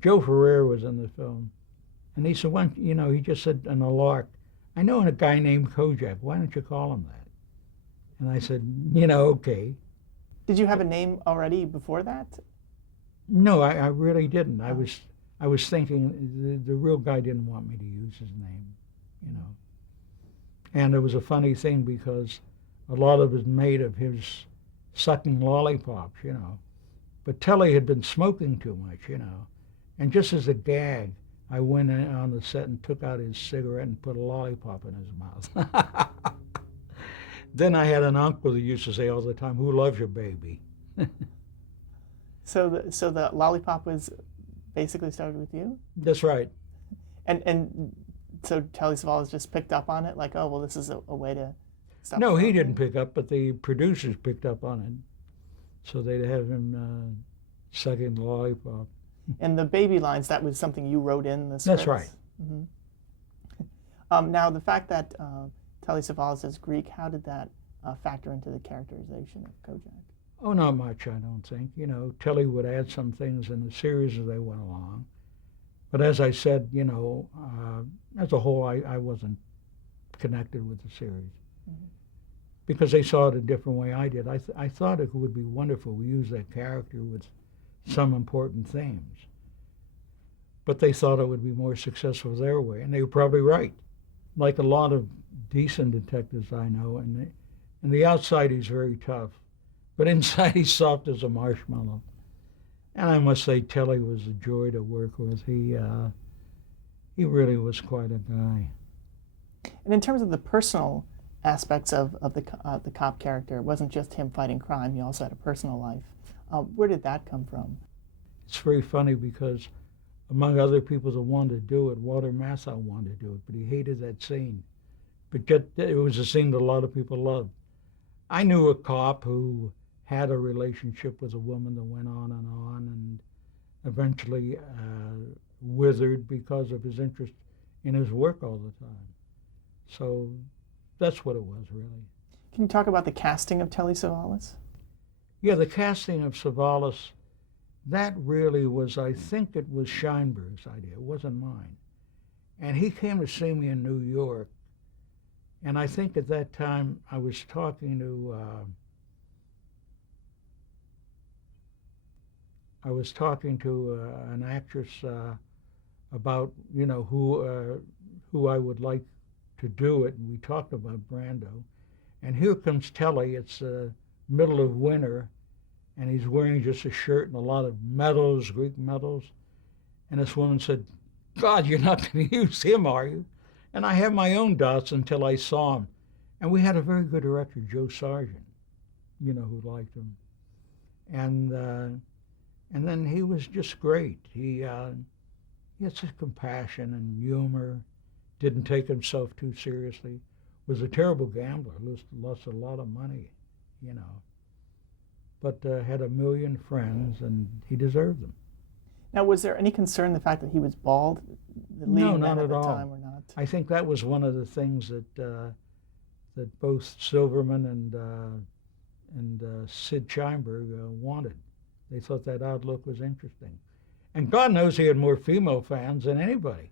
Joe Ferrer was in the film, and he said, he just said in a lark, I know a guy named Kojak. Why don't you call him that? And I said, okay. Did you have a name already before that? No, I really didn't. Oh. I was thinking the real guy didn't want me to use his name, you know. And it was a funny thing because a lot of it was made of his sucking lollipops. But Telly had been smoking too much. And just as a gag, I went in on the set and took out his cigarette and put a lollipop in his mouth. Then I had an uncle that used to say all the time, "Who loves your baby?" So the lollipop was basically started with you, That's right. and so Telly Savalas just picked up on it, like, oh well, this is a way to stop No, he smoking. didn't pick up, but the producers picked up on it. So they'd have him sucking the lollipop. And the baby lines, that was something you wrote in the That's scripts? right. Hmm. Now, the fact that Telly Savalas is Greek, how did that factor into the characterization of Kojak? Oh, not much, I don't think. Telly would add some things in the series as they went along. But as I said, as a whole, I wasn't connected with the series Hmm. because they saw it a different way I did. I thought it would be wonderful to use that character with some important themes. But they thought it would be more successful their way, and they were probably right. Like a lot of decent detectives I know, and the outside he's very tough, but inside he's soft as a marshmallow. And I must say, Telly was a joy to work with. He really was quite a guy. And in terms of the personal aspects of the cop character, it wasn't just him fighting crime, he also had a personal life. Where did that come from? It's very funny because among other people that wanted to do it, Walter Matthau wanted to do it, but he hated that scene. But yet it was a scene that a lot of people loved. I knew a cop who had a relationship with a woman that went on and eventually withered because of his interest in his work all the time. So that's what it was, really. Can you talk about the casting of Telly Savalas? Yeah, the casting of Savalas, that really was, I think it was Scheinberg's idea. It wasn't mine. And he came to see me in New York. And I think at that time I was talking to an actress about who I would like to do it, and we talked about Brando. And here comes Telly. It's middle of winter, and he's wearing just a shirt and a lot of medals, Greek medals. And this woman said, "God, you're not going to use him, are you?" And I had my own doubts until I saw him. And we had a very good director, Joe Sargent, who liked him. And then he was just great. He had such compassion and humor, didn't take himself too seriously, was a terrible gambler, lost a lot of money, you know, but had a million friends and he deserved them. Now, was there any concern the fact that he was bald? The No, leading men not at at the all. time were not. I think that was one of the things that both Silverman and Sid Sheinberg wanted. They thought that outlook was interesting. And God knows he had more female fans than anybody.